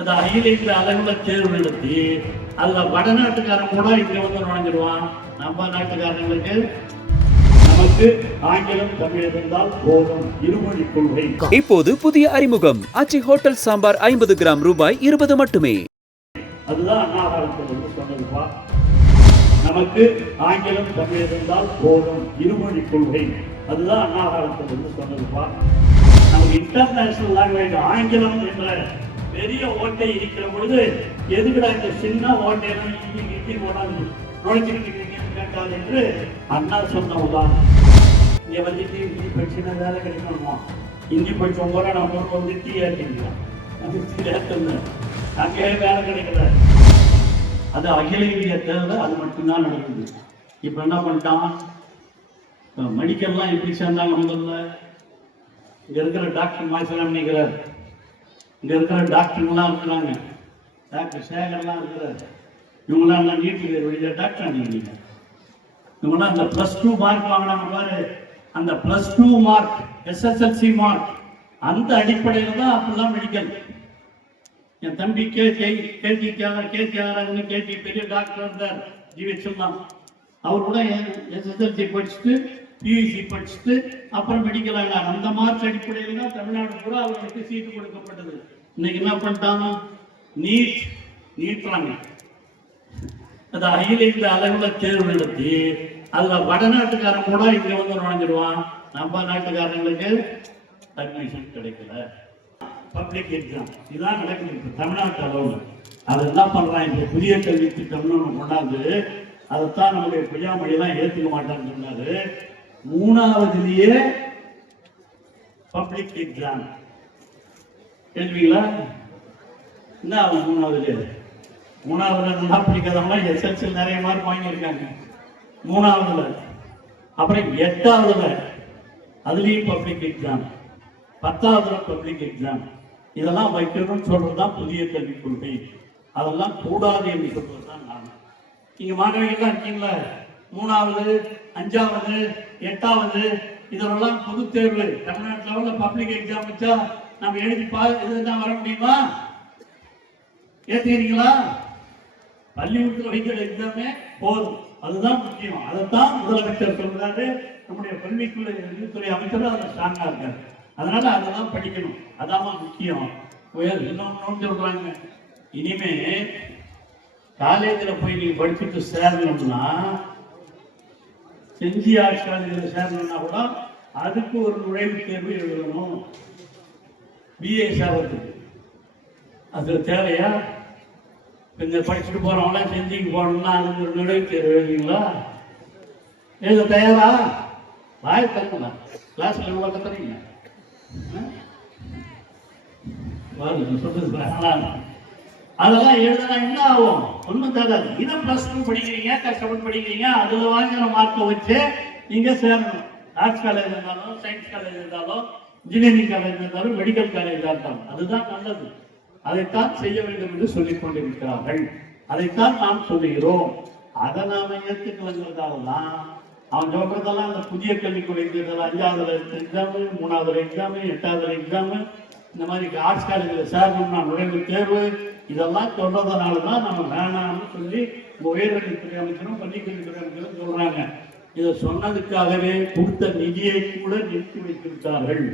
அந்த அகில இந்திய அளவில் தேர்வு நடத்தி அதில் வடநாட்டுக்காரன் கூட இங்கே வந்து நுழைஞ்சிருவான். நம்ம நாட்டுக்காரங்களுக்கு நமக்கு ஆங்கிலம் தமிழ் இருந்தால் போதும், இருமொழி கொள்கை. இப்போது புதிய அறிமுகம் ஆச்சி ஹோட்டல் சாம்பார் 50 கிராம் ரூபாய் 20 மட்டுமே. அதுதான் அண்ணா காலத்தில் வந்து சொன்னதுப்பா. நமக்கு ஆங்கிலம் தமிழ் இருந்தால் போதும், இருமொழி கொள்கை. அதுதான் அண்ணா காலத்தில் வந்து சொன்னதுப்பா. நமக்கு இன்டர்நேஷனல் லாங்குவேஜ் ஆங்கிலம் என்ற பெரிய ஓட்டை இருக்கிற பொழுது எதுக்குடா இந்த சின்ன ஓட்டையெல்லாம் இந்தி போடாது நுழைச்சிக்கிட்டு இருக்கீங்கன்னு கேட்டால் என்று அண்ணா சொன்ன உதாரணம். இங்கே வந்துட்டு இந்தி படிச்சுன்னா வேலை கிடைக்கணுமா? இந்தி படிச்சவங்க கூட நம்ம ஊருக்கு வந்து டீ ஏற்றிக்கலாம், அது டீ ஏற்றுங்க, அங்கேயே வேலை கிடைக்கல. அது அகில இந்திய தேர்தல் அது மட்டும்தான் நடக்குது. இப்போ என்ன பண்ணிட்டான், மெடிக்கல்லாம் எப்படி சேர்ந்தாங்க முதல்ல? இங்கே இருக்கிற டாக்டர் மாசிலாம் நிற்கிறார், இங்கே இருக்கிற டாக்டருங்கெல்லாம் இருக்கிறாங்க, டாக்டர் சேகர்லாம் இருக்கிறார். இவங்களாம் எல்லாம் நீட்டில் வெளியே டாக்டர் ஆகிங்க. இவங்களாம் அந்த +2 மார்க் வாங்கினாங்க பாரு, அந்த +2 மார்க் SSLC மார்க், அந்த அடிப்படையில் தான் அப்படிலாம் மெடிக்கல். என் தம்பி கேஜி பெரிய டாக்டர் இருந்தார், ஜிஹெச்லாம். அவர் கூட SSLC படிச்சுட்டு பியூசி படிச்சுட்டு அப்புறம் மெடிக்கல் ஆகினார். அந்த மார்க் அடிப்படையில் தான் தமிழ்நாடு கூட அவர்களுக்கு சீட்டு கொடுக்கப்பட்டது. இன்னைக்கு என்ன பண்ணிட்டாங்க, நீட்றாங்க. அது அகில இந்திய அளவில் தேர்வு நடத்தி அதில் வடநாட்டுக்காரன் கூட இங்கே வந்து நுழைஞ்சிடுவான். நம்ம நாட்டுக்காரங்களுக்கு அட்மிஷன் கிடைக்கல. பப்ளிக் எக்ஸாம் இதுதான் நடக்குது இப்போ தமிழ்நாட்டு அளவில். அது என்ன பண்ணுறான், இப்போ புதிய கல்வி திட்டம்னு ஒன்று கொண்டாந்து அதைத்தான் நம்முடைய பொய்யாமொழியெல்லாம் ஏற்றுக்க மாட்டான்னு சொன்னாரு. 3வதுலேயே பப்ளிக் எக்ஸாம் கேள்விங்களா? என்ன ஆகும் 3வதுலேயே? 3வதுல நல்லா பிடிக்காதவங்க SSLC நிறைய மார்க் வாங்கியிருக்காங்க 3வதுல. அப்புறம் 8வதுல அதுலேயும் பப்ளிக் எக்ஸாம், 10வதுல பப்ளிக் எக்ஸாம். இதெல்லாம் வைக்கணும்னு சொல்றதுதான் புதிய கல்விக் கொள்கை. அதெல்லாம் கூடாது என்று சொல்றதுதான் நான். நீங்க மாணவிகள்லாம் இருக்கீங்களா, 3வது 5வது 8வது இதெல்லாம் பொது தேர்வு தமிழ்நாட்டில் பப்ளிக் எக்ஸாம் வச்சா நம்ம எழுதி இதுதான் வர முடியுமா? ஏத்துக்கிறீங்களா? பள்ளிக்கூடத்தில் வைக்கிற எக்ஸாமே போதும், அதுதான் முக்கியம். அதைத்தான் முதலமைச்சர் சொல்றாரு, நம்முடைய கல்வித்துறை அமைச்சர் அதில் ஸ்ட்ராங்கா இருக்காரு. அதனால அதெல்லாம் படிக்கணும், அதான் முக்கியம். இன்னொன்னு சொல்றாங்க, இனிமே காலேஜில் போய் நீங்க படிச்சுட்டு சேரணும்னா, செஞ்சி ஆர்ட்ஸ் காலேஜில் சேரணும்னா கூட அதுக்கு ஒரு நுழைவுத் தேர்வு எழுதணும். BA சேரத்துக்கு அது தேவையா? கொஞ்சம் படிச்சுட்டு போறவங்களாம் செஞ்சிக்கு போகணும்னா அதுக்கு ஒரு நுழைவுத் தேர்வு எழுதுங்களா? எழுத தயாரா? வாய் தரணும். கிளாஸ்ல எவ்வளோ கத்துறீங்க? அதெல்லாம் எழுதுனா என்ன ஆகும்? ஒன்றும் தராது. இதை +2 படிக்கிறீங்க, கஷ்டப்பட்டு படிக்கிறீங்க, அதில் வாங்கின மார்க்கை வச்சு நீங்க சேரணும். ஆர்ட்ஸ் காலேஜ் இருந்தாலும், சயின்ஸ் காலேஜ் இருந்தாலும், இன்ஜினியரிங் காலேஜ் இருந்தாலும், மெடிக்கல் காலேஜ் இருந்தாலும் அதுதான் நல்லது. அதைத்தான் செய்ய வேண்டும் என்று சொல்லிக் கொண்டிருக்கிறார்கள். அதைத்தான் நாம் சொல்லுகிறோம். அதை நாம ஏற்றுக்கலங்கிறதால தான் அவன் சொல்றதெல்லாம் அந்த புதிய கல்விக் கொள்கை 5வதுல எக்ஸாமு, 3வதுல எக்ஸாமு, 8வதுல எக்ஸாமு, இந்த மாதிரி ஆர்ட்ஸ் காலேஜில் சேரணும்னா நுழைவு தேர்வு, இதெல்லாம் சொல்றதுனால தான் நம்ம வேணாம்னு சொல்லி உயர்கல்வித்துறை அமைச்சரும் பள்ளிக்கல்வித்துறை அமைச்சரும் சொல்றாங்க. இதை சொன்னதுக்காகவே கொடுத்த நிதியை கூட நிறுத்தி வைத்து விட்டார்கள்.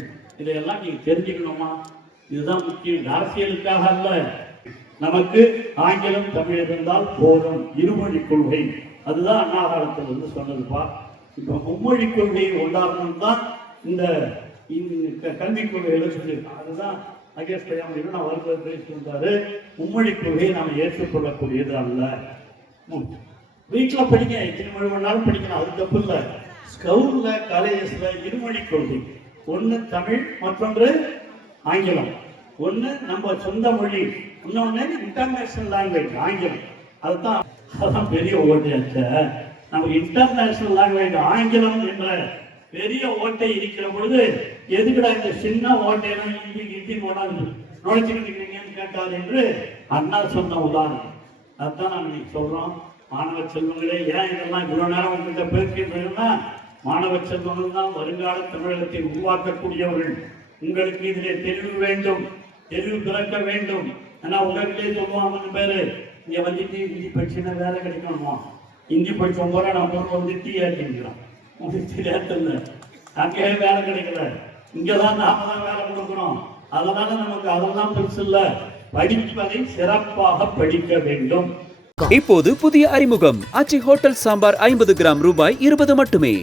இதையெல்லாம் நீங்க தெரிஞ்சுக்கணுமா? இதுதான் முக்கியம். அரசியலுக்காக அல்ல. நமக்கு ஆங்கிலம் தமிழ் இருந்தால் போதும், இருமொழி கொள்கை. அதுதான் அண்ணா காலத்தில் வந்து சொன்னதுப்பா. இப்போ மும்மொழி கொள்கையை கொண்டாடணும் தான் இந்த கல்விக் கொள்கைகளை சொல்லியிருக்காங்க. அதுதான் அகேஷ் பையாமொழியும் நான் வருவது பேசியிருந்தாரு. மும்மொழி கொள்கையை நாம் ஏற்றுக்கொள்ளக்கூடியது அல்ல. வீட்டில் படிக்க எத்தனை மொழி வேணாலும் படிக்கணும், அது தப்பு இல்லை. ஸ்கூல்ல காலேஜஸ்ல இருமொழி கொள்கை, ஒன்று தமிழ் மற்றொன்று ஆங்கிலம், ஒன்று நம்ம சொந்த மொழி, இன்னொன்று இன்டர்நேஷனல் லாங்குவேஜ் ஆங்கிலம். அதுதான் பெரிய ஓட்டையாச்ச. நமக்கு இன்டர்நேஷனல் லாங்குவேஜ் ஆங்கிலம் என்ற பெரிய ஓட்டை இருக்கிற பொழுது எதுக்குடா இந்த சின்ன ஓட்டையெல்லாம் இந்தி போடாது நுழைச்சிக்கிட்டு இருக்கீங்கன்னு கேட்டார் என்று அண்ணா சொன்ன உதாரணம். அதுதான் நாங்கள் இன்னைக்கு சொல்றோம். மாணவ செல்வங்களே, ஏன் இதெல்லாம் இவ்வளவு நேரம் உங்கள்கிட்ட பேசிக்கிட்டு, மாணவ செல்வங்கள் தான் வருங்கால தமிழகத்தை உருவாக்கக்கூடியவர்கள். உங்களுக்கு இதிலே தெளிவு வேண்டும், தெளிவு பிறக்க வேண்டும். ஏன்னா உங்ககிட்டயே சொல்லுவாங்க கொஞ்சம் பேரு இங்க வந்துட்டு ஹிந்தி படிச்சுன்னா வேலை கிடைக்கணுமா, ஹிந்தி படிச்ச போற நம்ம வந்து டீ ஆக்கிக்கிறோம், உங்களுக்கு தெரியாதுல்ல, அங்கேயே வேலை கிடைக்கல, இங்கதான் நாம தான் வேலை கொடுக்கணும். அதனால நமக்கு அதெல்லாம் பெருசு இல்ல, படிப்பதை சிறப்பாக படிக்க வேண்டும். இப்போது புதிய அறிமுகம் ஆச்சி ஹோட்டல் சாம்பார் 50 கிராம் ரூபாய் 20 மட்டுமே.